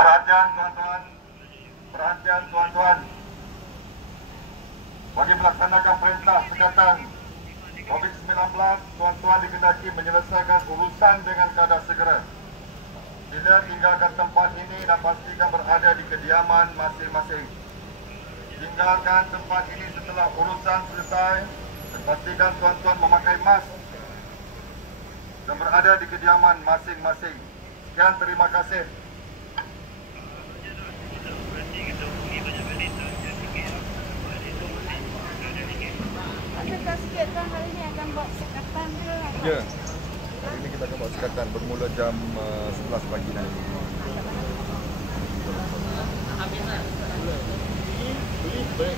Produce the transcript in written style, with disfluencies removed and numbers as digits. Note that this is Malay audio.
Perhatian tuan-tuan, perhatian tuan-tuan. Bagi melaksanakan perintah sekatan COVID-19, tuan-tuan dikendaki menyelesaikan urusan dengan keadaan segera. Bila tinggalkan tempat ini dan pastikan berada di kediaman masing-masing. Tinggalkan tempat ini setelah urusan selesai dan pastikan tuan-tuan memakai mask dan berada di kediaman masing-masing. Sekian, terima kasih. Kita sikit kan hari ni akan buat sekatan ke? Ya. Hari ini kita akan buat sekatan bermula jam 11 pagi nanti. Boleh.